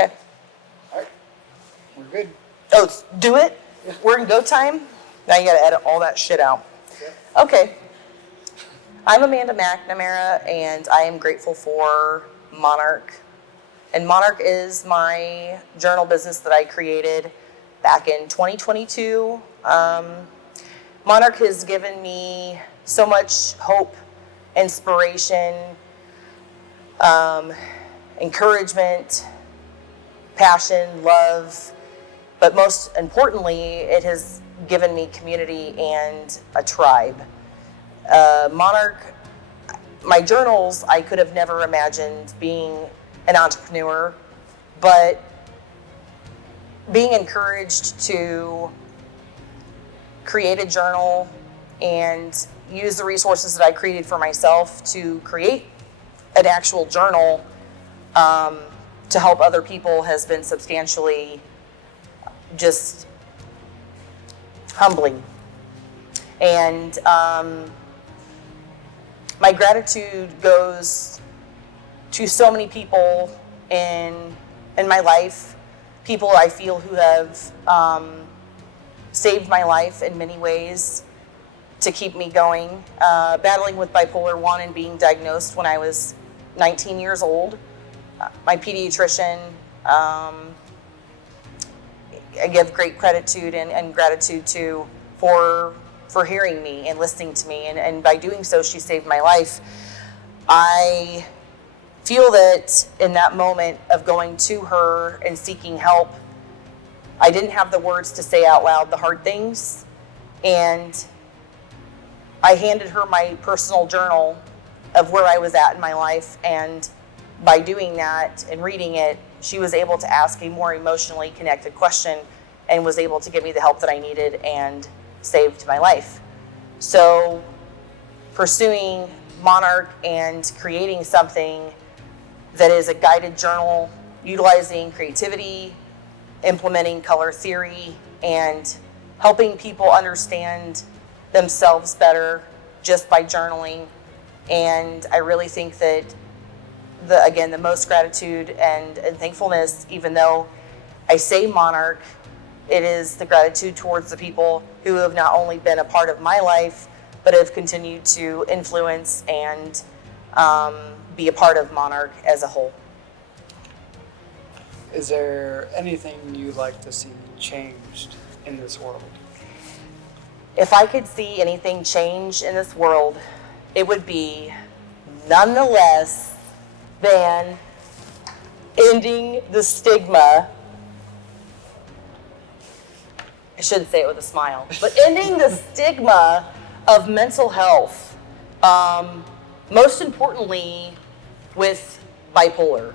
Okay. All right. We're good. Oh, do it? Yeah. We're in go time? Now you got to edit all that shit out. Yeah. Okay. I'm Amanda McNamara, and I am grateful for Monarch. And Monarch is my journal business that I created back in 2022. Monarch has given me so much hope, inspiration, encouragement, passion, love, but most importantly, it has given me community and a tribe. Monarch, my journals, I could have never imagined being an entrepreneur, but being encouraged to create a journal and use the resources that I created for myself to create an actual journal to help other people has been substantially just humbling. And my gratitude goes to so many people in my life, people I feel who have saved my life in many ways to keep me going. Battling with bipolar 1 and being diagnosed when I was 19 years old. My pediatrician, I give great gratitude and gratitude to for hearing me and listening to me, and by doing so, she saved my life. I feel that in that moment of going to her and seeking help, I didn't have the words to say out loud the hard things, and I handed her my personal journal of where I was at in my life, and by doing that and reading it, she was able to ask a more emotionally connected question and was able to give me the help that I needed and saved my life. So pursuing Monarch and creating something that is a guided journal, utilizing creativity, implementing color theory, and helping people understand themselves better just by journaling. And I really think that the most gratitude and thankfulness, even though I say Monarch, it is the gratitude towards the people who have not only been a part of my life, but have continued to influence and be a part of Monarch as a whole. Is there anything you'd like to see changed in this world? If I could see anything change in this world, it would be none the less than ending the stigma. I shouldn't say it with a smile, but ending the stigma of mental health. Most importantly, with bipolar.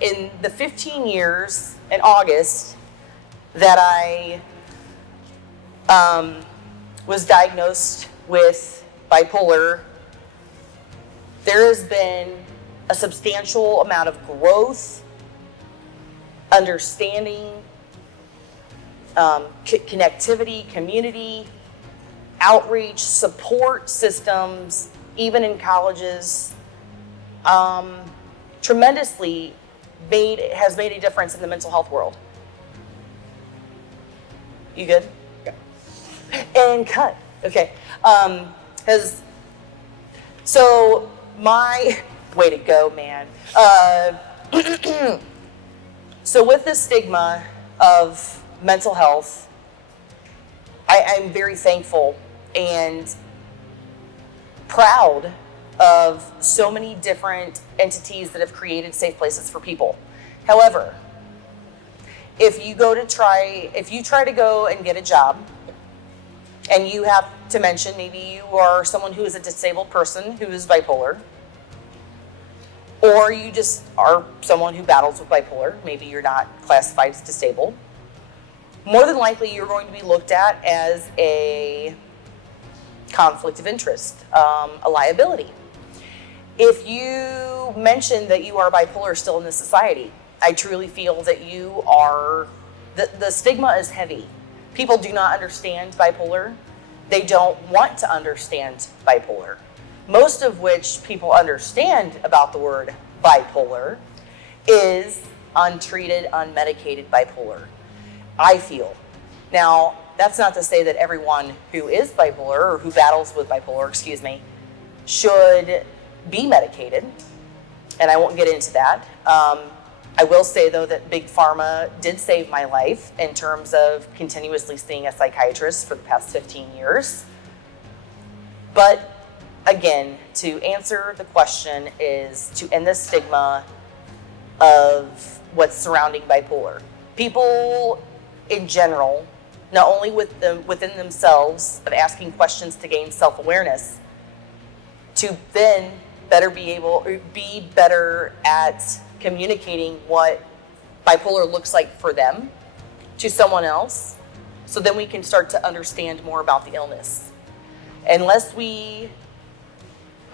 In the 15 years in August that I was diagnosed with bipolar, there has been a substantial amount of growth, understanding, connectivity, community, outreach, support systems, even in colleges, tremendously has made a difference in the mental health world. You good? Yeah. And cut. Okay. So my way to go, man. So with the stigma of mental health, I'm very thankful and proud of so many different entities that have created safe places for people. However, if you try to go and get a job, and you have to mention maybe you are someone who is a disabled person who is bipolar, or you just are someone who battles with bipolar, maybe you're not classified as disabled, more than likely you're going to be looked at as a conflict of interest, a liability. If you mention that you are bipolar still in this society, I truly feel that you are, the stigma is heavy. People do not understand bipolar. They don't want to understand bipolar. Most of which people understand about the word bipolar is untreated, unmedicated bipolar. I feel. Now, that's not to say that everyone who is bipolar or who battles with bipolar, should be medicated, and I won't get into that. I will say, though, that Big Pharma did save my life in terms of continuously seeing a psychiatrist for the past 15 years. But again, to answer the question is to end the stigma of what's surrounding bipolar. People in general, not only within themselves, of asking questions to gain self-awareness, to then be better at communicating what bipolar looks like for them to someone else, so then we can start to understand more about the illness. Unless we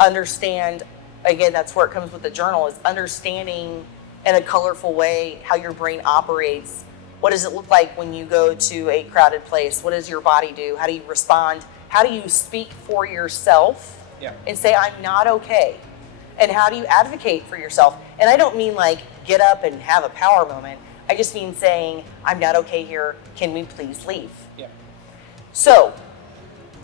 understand, again, that's where it comes with the journal, is understanding in a colorful way how your brain operates. What does it look like when you go to a crowded place? What does your body do? How do you respond? How do you speak for yourself and say, I'm not okay? And how do you advocate for yourself? And I don't mean like get up and have a power moment. I just mean saying, I'm not okay here. Can we please leave? Yeah. So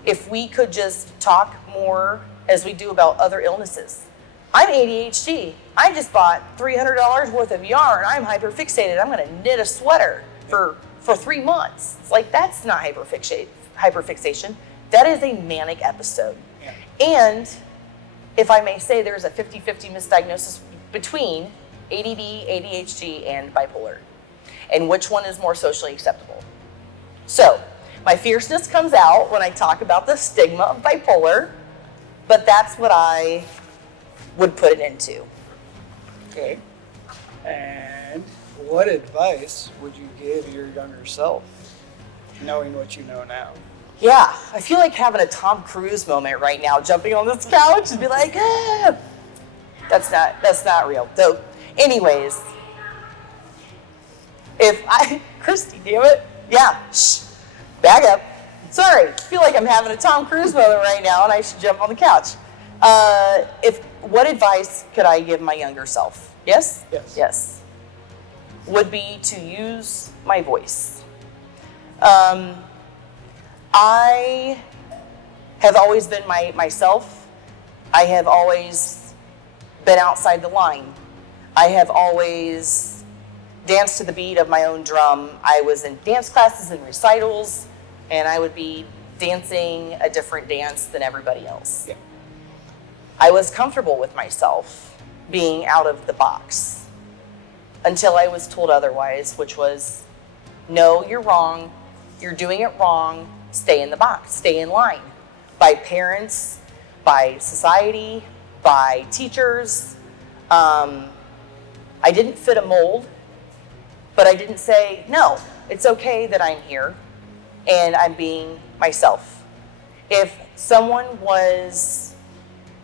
if we could just talk more as we do about other illnesses. I'm ADHD. I just bought $300 worth of yarn. I'm hyperfixated. I'm going to knit a sweater for 3 months. It's like, that's not hyperfixation. That is a manic episode. Yeah. And if I may say, there's a 50-50 misdiagnosis between ADD, ADHD, and bipolar. And which one is more socially acceptable? So my fierceness comes out when I talk about the stigma of bipolar, but that's what I would put it into. Okay. And what advice would you give your younger self, knowing what you know now? Yeah, I feel like having a Tom Cruise moment right now, jumping on this couch and be like, ah. That's not real. So, anyways, Christy, damn it. Yeah, back up. Sorry, I feel like I'm having a Tom Cruise moment right now and I should jump on the couch. What advice could I give my younger self? Yes? Yes. Would be to use my voice. I have always been myself. I have always been outside the line. I have always danced to the beat of my own drum. I was in dance classes and recitals, and I would be dancing a different dance than everybody else. Yeah. I was comfortable with myself being out of the box until I was told otherwise, which was, no, you're wrong. You're doing it wrong. Stay in the box, stay in line. By parents, by society, by teachers. I didn't fit a mold, but I didn't say, no, it's okay that I'm here and I'm being myself. If someone was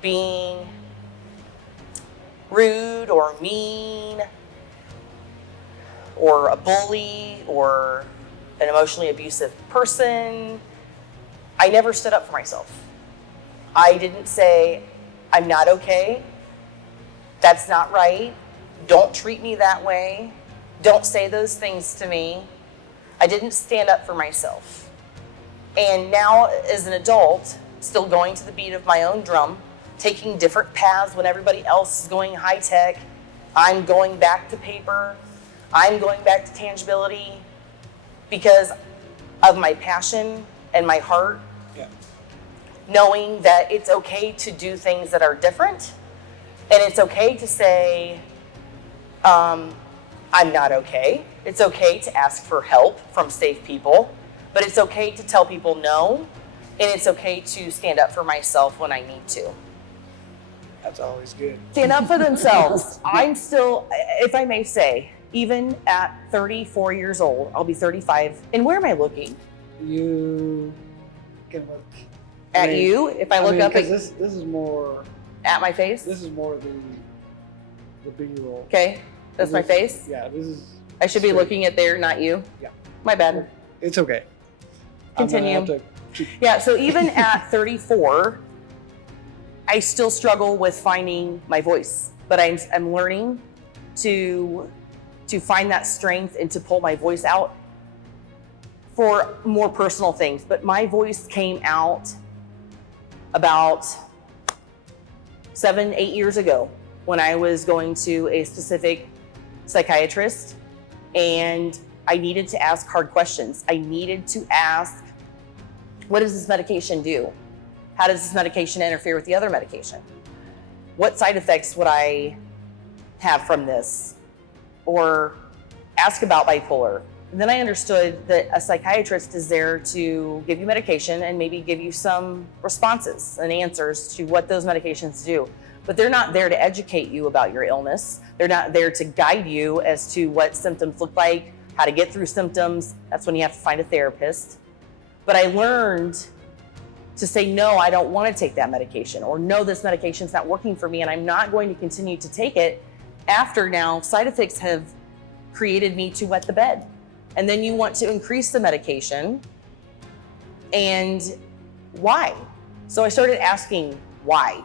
being rude or mean or a bully or an emotionally abusive person, I never stood up for myself. I didn't say, I'm not okay. That's not right. Don't treat me that way. Don't say those things to me. I didn't stand up for myself. And now, as an adult, still going to the beat of my own drum, taking different paths when everybody else is going high tech, I'm going back to paper. I'm going back to tangibility because of my passion and my heart. Yeah. Knowing that it's okay to do things that are different, and it's okay to say, I'm not okay. It's okay to ask for help from safe people, but it's okay to tell people no, and it's okay to stand up for myself when I need to. That's always good. Stand up for themselves. I'm still, if I may say, even at 34 years old, I'll be 35. And where am I looking? You can look At you? If I look up at this is more at my face? This is more the B-roll. Okay, that's my face? Yeah, this is. I should be straight. looking at there, not you? Yeah. My bad. It's okay. Continue. I'm gonna have to keep. Yeah, so even at 34, I still struggle with finding my voice, but I'm learning to to find that strength and to pull my voice out for more personal things. But my voice came out about 7-8 years ago when I was going to a specific psychiatrist, and I needed to ask hard questions. I needed to ask, what does this medication do? How does this medication interfere with the other medication? What side effects would I have from this? Or ask about bipolar. And then I understood that a psychiatrist is there to give you medication and maybe give you some responses and answers to what those medications do. But they're not there to educate you about your illness. They're not there to guide you as to what symptoms look like, how to get through symptoms. That's when you have to find a therapist. But I learned to say, no, I don't want to take that medication, or no, this medication's not working for me and I'm not going to continue to take it after now side effects have created me to wet the bed. And then you want to increase the medication. And why? So I started asking why.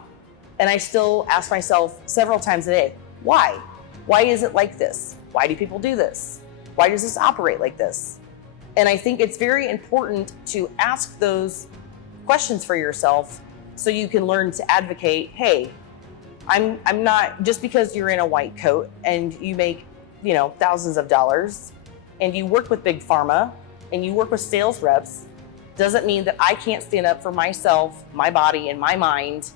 And I still ask myself several times a day, why? Why is it like this? Why do people do this? Why does this operate like this? And I think it's very important to ask those questions for yourself so you can learn to advocate, hey, I'm not, just because you're in a white coat and you make, thousands of dollars and you work with big pharma and you work with sales reps, doesn't mean that I can't stand up for myself, my body, and my mind.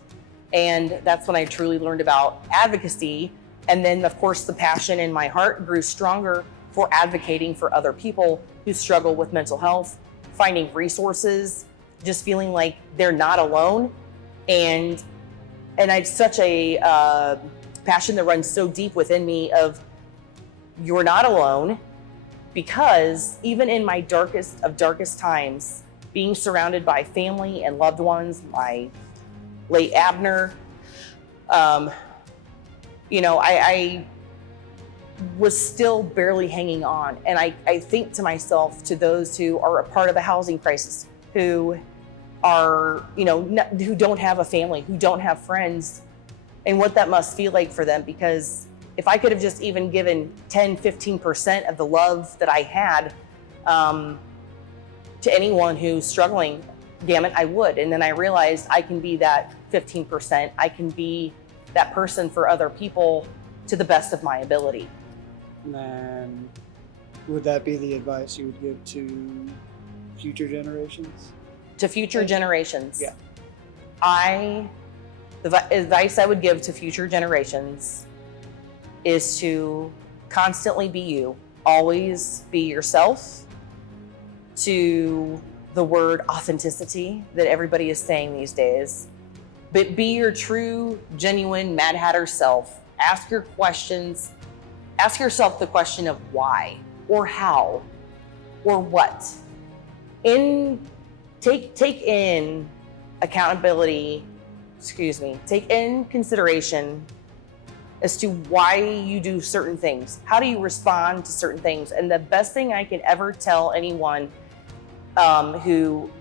And that's when I truly learned about advocacy. And then, of course, the passion in my heart grew stronger for advocating for other people who struggle with mental health, finding resources, just feeling like they're not alone. And I have such a passion that runs so deep within me of, you're not alone, because even in my darkest of darkest times, being surrounded by family and loved ones, my late Abner, I was still barely hanging on. And I think to myself, to those who are a part of a housing crisis, who are, who don't have a family, who don't have friends, and what that must feel like for them. Because if I could have just even given 10, 15% of the love that I had to anyone who's struggling, damn it, I would. And then I realized I can be that 15%. I can be that person for other people to the best of my ability. And then would that be the advice you would give to future generations? To future generations? Yeah. The advice I would give to future generations is to constantly be you. Always be yourself. To the word authenticity that everybody is saying these days. But be your true, genuine Mad Hatter self. Ask your questions. Ask yourself the question of why, or how, or what. Take in accountability, take in consideration as to why you do certain things. How do you respond to certain things? And the best thing I can ever tell anyone who,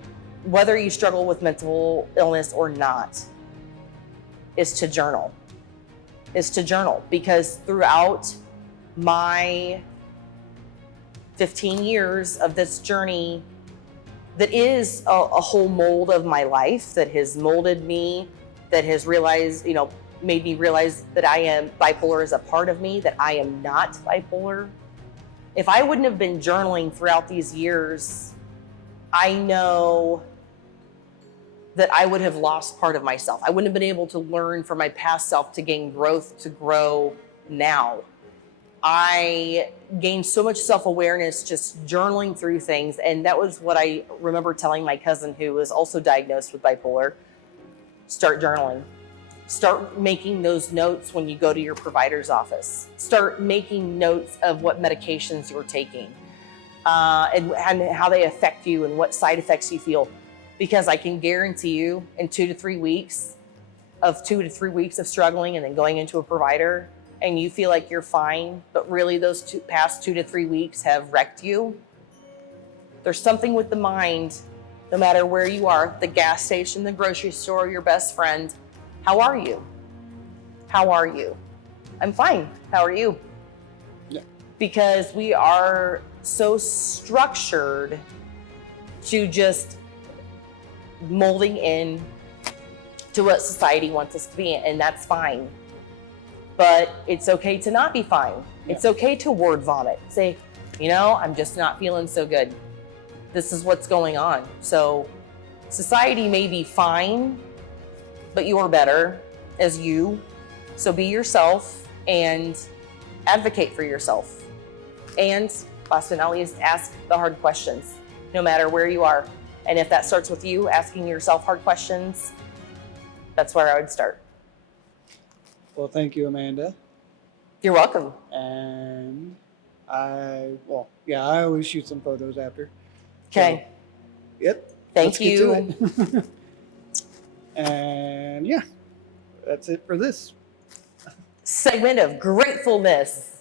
whether you struggle with mental illness or not, is to journal. Because throughout my 15 years of this journey, that is a whole mold of my life, that has molded me, that has made me realize that I am bipolar as a part of me, that I am not bipolar. If I wouldn't have been journaling throughout these years, I know that I would have lost part of myself. I wouldn't have been able to learn from my past self to gain growth, to grow now. I gained so much self-awareness just journaling through things. And that was what I remember telling my cousin, who was also diagnosed with bipolar: start journaling. Start making those notes when you go to your provider's office. Start making notes of what medications you're taking and how they affect you and what side effects you feel. Because I can guarantee you, in 2 to 3 weeks of struggling and then going into a provider, and you feel like you're fine, but really those past 2 to 3 weeks have wrecked you. There's something with the mind, no matter where you are, the gas station, the grocery store, your best friend. How are you? I'm fine. How are you? Yeah. because we are so structured to just molding in to what society wants us to be, and that's fine. But it's okay to not be fine. Yeah. It's okay to word vomit. Say, I'm just not feeling so good. This is what's going on. So society may be fine, but you're better as you. So be yourself and advocate for yourself. And last but not least, ask the hard questions, no matter where you are. And if that starts with you asking yourself hard questions, that's where I would start. Well, thank you, Amanda. You're welcome. And I always shoot some photos after. Okay. So, yep. Thank let's you. Get to it. And yeah, that's it for this Segment of gratefulness.